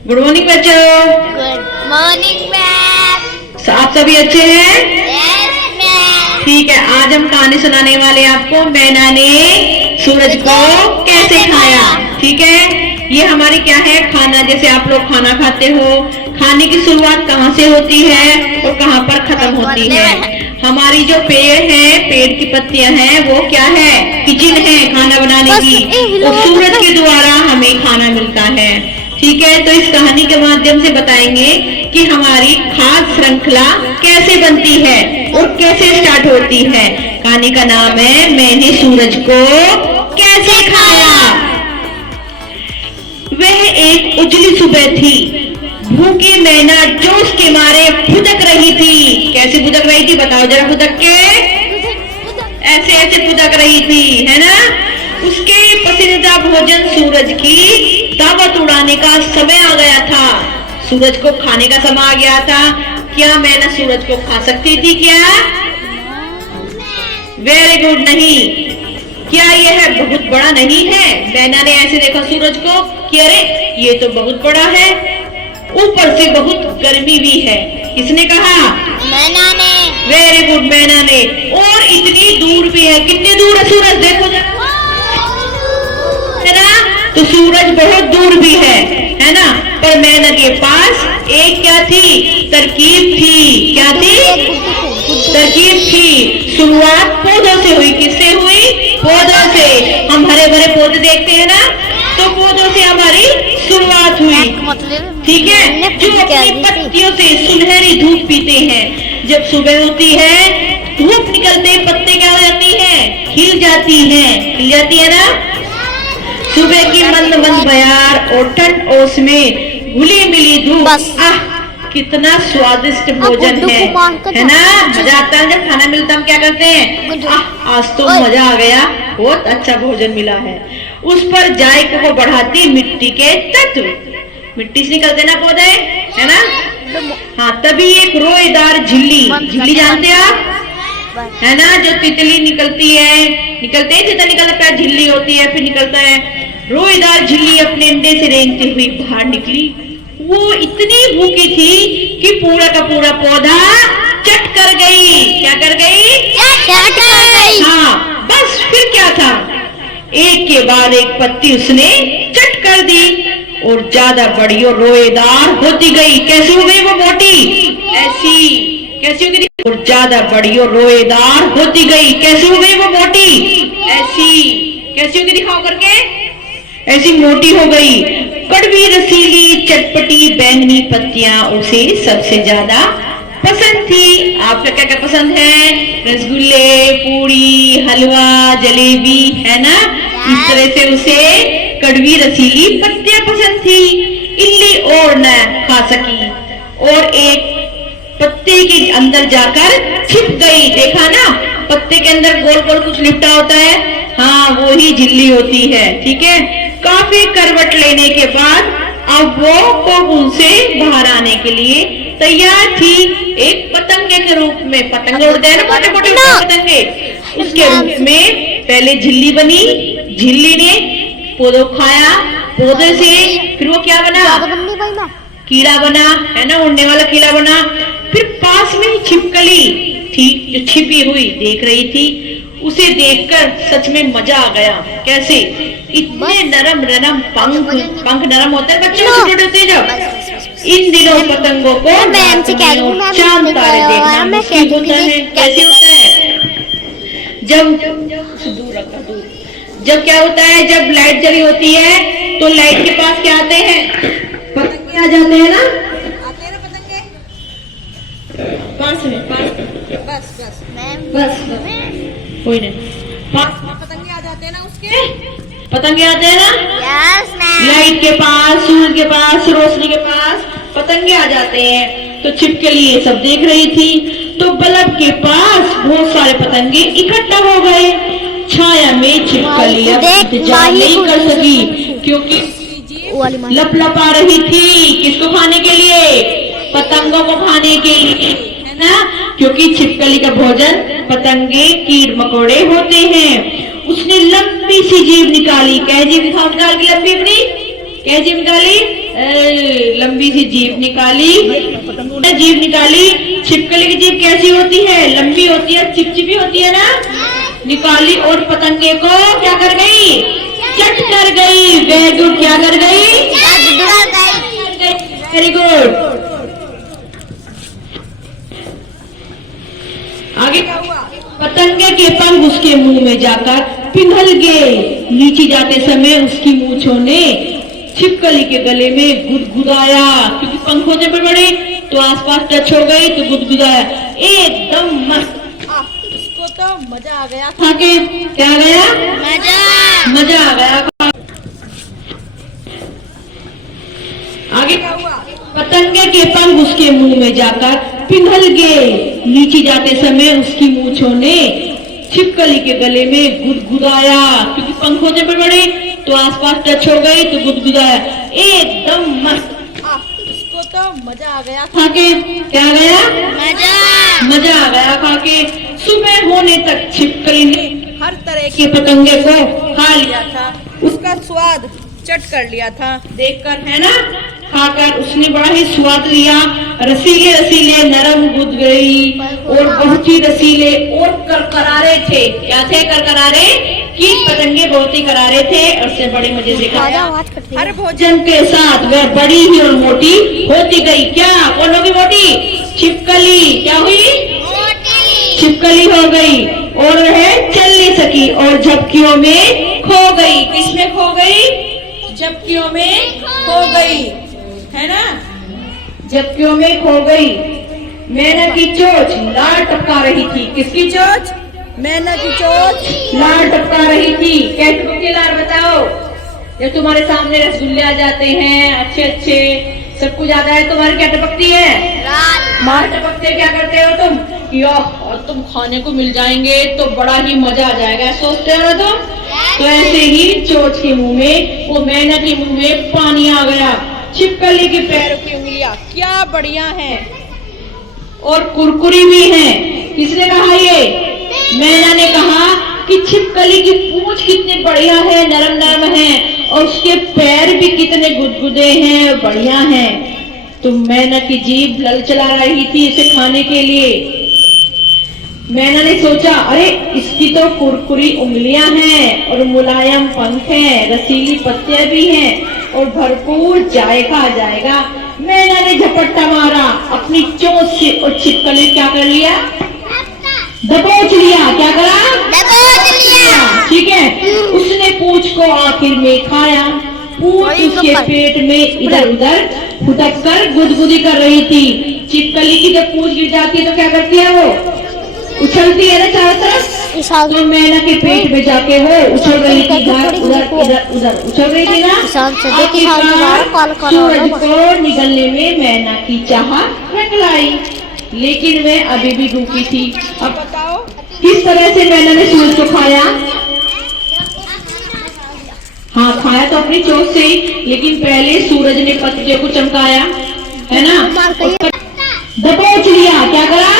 Good morning बच्चों। Good morning ma'am. आप सभी अच्छे हैं? Yes ma'am. ठीक है, आज हम कहानी सुनाने वाले आपको मैना ने सूरज को कैसे खाया। ठीक है, ये हमारी क्या है, खाना। जैसे आप लोग खाना खाते हो, खाने की शुरुआत कहाँ से होती है और कहाँ पर खत्म होती है। हमारी जो पेड़ है, पेड़ की पत्तियां हैं, वो क्या है, किचन है खाना बनाने की, और सूरज के द्वारा हमें खाना मिलता है। ठीक है, तो इस कहानी के माध्यम से बताएंगे कि हमारी खाद्य श्रृंखला कैसे बनती है और कैसे स्टार्ट होती है। कहानी का नाम है मैंने सूरज को कैसे खाया। वह एक उजली सुबह थी। भूखी मैना जोश के मारे फुदक रही थी। कैसे फुदक रही थी बताओ जरा, फुदक के ऐसे ऐसे फुदक रही थी, है ना। उसके पसंदीदा भोजन सूरज की दावत उड़ाने का समय आ गया था। सूरज को खाने का समय आ गया था। क्या मैना सूरज को खा सकती थी क्या? वेरी गुड, नहीं। क्या यह बहुत बड़ा नहीं है? मैना ने ऐसे देखा सूरज को कि अरे ये तो बहुत बड़ा है, ऊपर से बहुत गर्मी भी है। किसने कहा? मैना ने। वेरी गुड, मैना ने। और इतनी दूर भी है। कितनी दूर है सूरज, देखो जरा, है ना। तो सूरज बहुत दूर भी है ना। पर मैना के पास एक क्या थी, तरकीब थी। क्या थी? तरकीब थी। शुरुआत पौधों से हुई। किससे हुई? पौधों से। हम हरे भरे पौधे देखते हैं ना, तो पौधों से हमारी शुरुआत हुई। ठीक है, जो अपनी पत्तियों से सुनहरी धूप पीते हैं। जब सुबह होती है, धूप निकलते पत्ते क्या हो जाती हैं, खिल जाती हैं। खिल जाती है ना। सुबह की मंद मंद बयार और ठंड ओस में घुली मिली धूप, आह कितना स्वादिष्ट भोजन है ना। मजा आता है जब खाना मिलता, हम क्या करते हैं, आह आज तो मजा आ गया, बहुत अच्छा भोजन मिला है। उस पर जायके को बढ़ाती मिट्टी के तत्व। मिट्टी से निकलते ना पौधे, है ना। हाँ, तभी एक रोएदार झिल्ली, झिल्ली जानते हैं आप, है ना, जो तितली निकलती है, निकलते हैं तितली निकलता है, झिल्ली होती है, फिर निकलता है। रोएदार झिल्ली अपने अंडे से रेंगते हुए बाहर निकली। वो इतनी भूखी थी कि पूरा का पूरा पौधा चट कर गई। क्या कर गई? चट कर गई। हाँ, बस फिर क्या था, एक के बाद एक पत्ती उसने चट कर दी और ज्यादा बड़ी और रोएदार होती गई। कैसी हो गई वो, मोटी, ऐसी। कैसी हो गई? और ज्यादा बड़ी और रोएदार होती गई। कैसी हो गई वो, मोटी, ऐसी। कैसी हो गई, दिखाओ करके। ऐसी मोटी हो गई। कड़वी रसीली चटपटी बैंगनी पत्तियां उसे सबसे ज्यादा पसंद थी। आपका क्या क्या पसंद है? रसगुल्ले, पूरी, हलवा, जलेबी, है ना। इस तरह से उसे कड़वी रसीली पत्तियां पसंद थी। इल्ली और न खा सकी और एक पत्ते के अंदर जाकर छिप गई। देखा ना, पत्ते के अंदर गोल गोल कुछ लिपटा होता है, हाँ वो ही झिल्ली होती है। ठीक है, काफी करवट लेने के बाद अब वो कोकून से बाहर आने के लिए तैयार थी। एक पतंगे के रूप में, पतंगे उड़ते हैं ना, मोटे मोटे पतंगे, उसके रूप में पहले झिल्ली बनी। झिल्ली ने पौधों खाया, पौधे से फिर वो क्या बना, कीड़ा बना, है ना, उड़ने वाला कीड़ा बना। फिर पास में ही छिपकली थी जो छिपी हुई देख रही थी। उसे देखकर सच में मजा आ गया। कैसे? इतने नरम नरम पंख, पंख नरम होते हैं बच्चों, छोटे होते हैं जब। इन दिनों पतंगों को चांद तारे देखना मुश्किल होता है। कैसे होता है? जब दूर रखा, दूर, जब क्या होता है, जब लाइट जली होती है तो लाइट के पास क्या आते हैं, पतंगे आ जाते हैं ना। आते हैं ना पतंगे, पास में, बस बस बस कोई नहीं, पतंगे आ जाते हैं ना, उसके पतंगे आते हैं ना। Yes ma'am. लाइट के पास, सूरज के पास, रोशनी के पास पतंगे आ जाते हैं। तो छिपकली ये सब देख रही थी, तो बल्ब के पास बहुत सारे पतंगे इकट्ठा हो गए। छाया में छिपकली अब इंतजार नहीं कर सकी, क्योंकि लपलपा रही थी। किसको खाने के लिए? पतंगों को खाने के लिए, है ना। क्योंकि छिपकली का भोजन पतंगे, कीड़ मकोड़े होते हैं। उसने लंबी सी जीभ निकाली। क्या जीभ निकाल के लंबी अपनी, क्या जीभ निकाली? लंबी सी जीभ निकाली, जीभ निकाली। छिपकली की जीभ कैसी होती है? लंबी होती है, चिपचिपी होती है ना। निकाली और पतंगे को क्या कर गई? चट कर गई। Very good. क्या कर गई? Very good. आगे पतंगे के पंख उसके मुंह में जाकर पिघल गए। नीचे जाते समय उसकी मूंछों ने छिपकली के गले में गुदगुदाया, क्योंकि पंख होते बड़े बड़े तो आसपास टच हो गई तो गुदगुदाया। एकदम मस्त। उसको तो मजा आ गया। खा के क्या आ गया? मजा आ गया। आगे पतंगे के पंख उसके मुंह में जाकर पिघल गए। नीचे जाते समय उसकी मूंछों ने छिपकली के गले में गुदगुदाया, क्योंकि पंख होते बड़े बड़े तो आसपास टच हो गई तो गुदगुदाया। एकदम मस्त। उसको तो मजा आ गया। खा के क्या आ गया? मजा आ गया खा के। सुबह होने तक छिपकली ने हर तरह के पतंगे को खा लिया था, उसका स्वाद चट कर लिया था। देखकर, है ना। खाकर उसने बड़ा ही स्वाद लिया। रसीले रसीले नरम गुदगुदी और बहुत ही रसीले और करकरारे थे। क्या थे? करकरारे। कीट पतंगे बहुत ही करारे थे और से बड़े मजे से खाया। हर भोजन भोजन के साथ वह बड़ी ही और मोटी होती गई। क्या? कौन होगी मोटी? छिपकली। क्या हुई? छिपकली हो गई और वह चल नहीं सकी और झपकियों में खो गई। किसमें खो गई? झपकियों में खो गई, है ना। झपकियों में खो गई। मैना की चोंच लाल टपका रही थी। किसकी चोंच? मैना की चोंच लाल टपका रही थी। कैसे टपकती लाल? बताओ। जब तुम्हारे सामने रसगुल्ले आ जाते हैं अच्छे अच्छे, सब कुछ आता है, तुम्हारी क्या टपकती है? मार टपकते। क्या करते हो तुम? और तुम खाने को मिल जाएंगे तो बड़ा ही मजा आ जाएगा, सोचते हो ना तुम। तो ऐसे ही चोंच के मुंह में, वो मैना के मुंह में पानी आ गया। छिपकली के पैरों की उंगलियां क्या बढ़िया है और कुरकुरी भी हैं। किसने कहा ये? मैना ने कहा कि छिपकली की पूंछ कितनी बढ़िया है, नरम नरम है, और उसके पैर भी कितने गुदगुदे हैं, बढ़िया हैं। तो मैना की जीभ ललचला रही थी इसे खाने के लिए। मैना ने सोचा, अरे इसकी तो कुरकुरी उंगलियां हैं और मुलायम पंख हैं, रसीली पत्तियां भी हैं और भरपूर जायका आ जाएगा। मैना ने झपट्टा मारा अपनी चोंच से और छिपकली क्या कर लिया? दबोच लिया। क्या करा? ठीक है। उसने पूंछ को आखिर में खाया। पूंछ उसके पेट में इधर उधर फुटक कर गुदगुदी कर रही थी। छिपकली की जब पूंछ गिर जाती है तो क्या करती है? वो उछलती है ना चारों तरफ। तो मैना के पेट में जाके वो उछल रही थी, इधर उधर उछल रही थी ना। सूरज को निकलने में मैना की चाह रंग लाई, लेकिन वह अभी भी भूखी थी। अब बताओ किस तरह से मैना ने सूरज को खाया? हाँ, खाया तो अपनी चोंच से ही, लेकिन पहले सूरज ने पत्ते को चमकाया, है ना, दबोच लिया। क्या करा?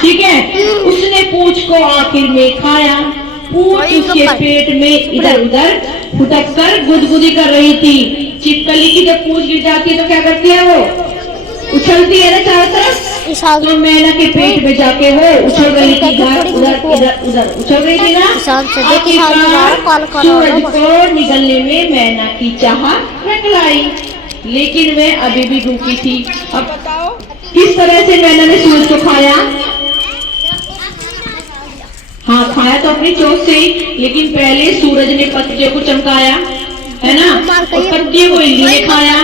ठीक है। उसने पूंछ को आखिर में खाया। पूंछ उसके पेट में इधर उधर फुटक कर गुदगुदी कर रही थी। छिपकली की जब पूंछ गिर जाती है तो क्या करती है? वो उछलती है ना चारों तरफ। तो मैना के पेट में जाके वो उछल रही थी, इधर उधर उछल रही थी ना। सूरज को निकलने में मैना की चाह रंग लाई, लेकिन वह अभी भी भूखी थी। अब बताओ किस तरह से मैना ने सूरज को खाया? हाँ, खाया तो अपनी चोंच से ही, लेकिन पहले सूरज ने पत्तियों को चमकाया, है ना, और पत्तियों को इल्ली ने खाया।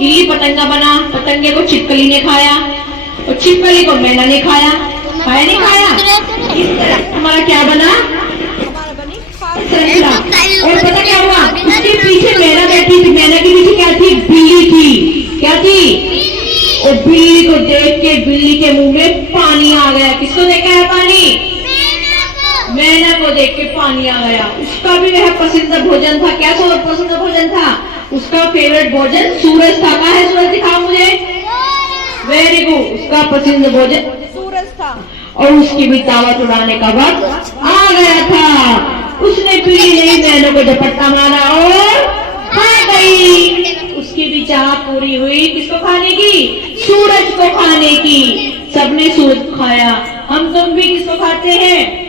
इल्ली पतंगा बना, पतंगे को छिपकली ने खाया और छिपकली को मैना ने खाया। खाया नहीं खाया? इस तरह हमारा क्या बना? हमारा बनी श्रृंखला। और पता क्या हुआ? उसके पीछे मैना बैठी थी। मैना के पीछे क्या थी? बिल्ली थी। क्या थी? और बिल्ली को देख के बिल्ली के मुंह में पानी आ गया। किसको देखा है पानी? मैना को देख के पानी आ गया। उसका भी वह पसंदीदा भोजन था। क्या पसंदीदा भोजन था? उसका फेवरेट भोजन सूरज था। कहाँ है सूरज? दिखाओ मुझे। Very good. उसका पसंदीदा भोजन सूरज था और उसकी भी दावत उड़ाने का वक्त आ गया था। उसने बिल्ली ने मैना को झपट्टा मारा और खा गया। सूरज को खाने की। सबने सूरज को खाया। हम तुम भी किसको खाते हैं?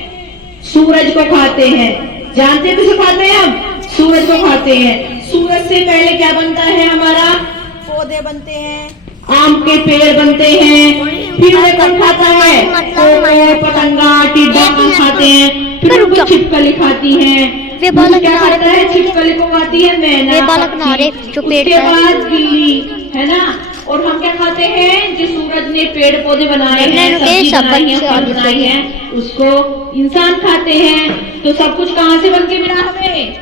सूरज को खाते हैं। जानते किसको खाते हैं? हम सूरज को खाते हैं। सूरज से पहले क्या बनता है हमारा? पौधे बनते हैं, आम के पेड़ बनते हैं। फिर वे कौन खाता है? कोयल, पतंगा, टिड्डा खाते हैं। फिर उनको छिपकली खाती है। वे बालक क्या नारे खाता है? छिपकली को खाती है मैना। वे बालक पक्षी। नारे जो पेड़ उसके पर- बाद बिल्ली, है ना। और हम क्या खाते हैं? जो सूरज ने पेड़ पौधे बनाए हैं, मैंने सब्जी सब बनाई है, बच्चे फल और बनाई है, उसको इंसान खाते हैं। तो सब कुछ कहाँ से बन के मिला हमें?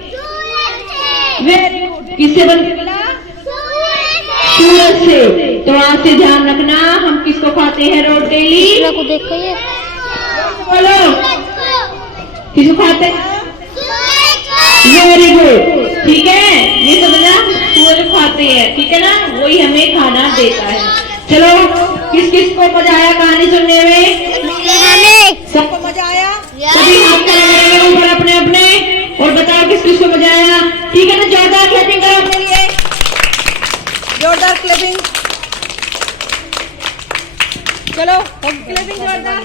Very good. किससे बन के मिला? सूरज से। तो आज से ध्यान रखना, हम किसको खाते हैं रोज डेली? सूरज को देख कर ये बोलो, किसको खाते हैं? वेरी गुड, ठीक है, ये समझना, सूरज खाते हैं, ठीक है ना, वही हमें खाना देता है। चलो, किस किस को मजा आया कहानी सुनने में? हमें सबको मजा आया? सभी हाथ खड़े करेंगे ऊपर अपने अपने, और बताओ किस किस को मजा आया। ठीक है ना, जोरदार क्लैपिंग करो अपने लिए, जोरदार क्लैपिंग। चलो क्लैपिंग जोरदार।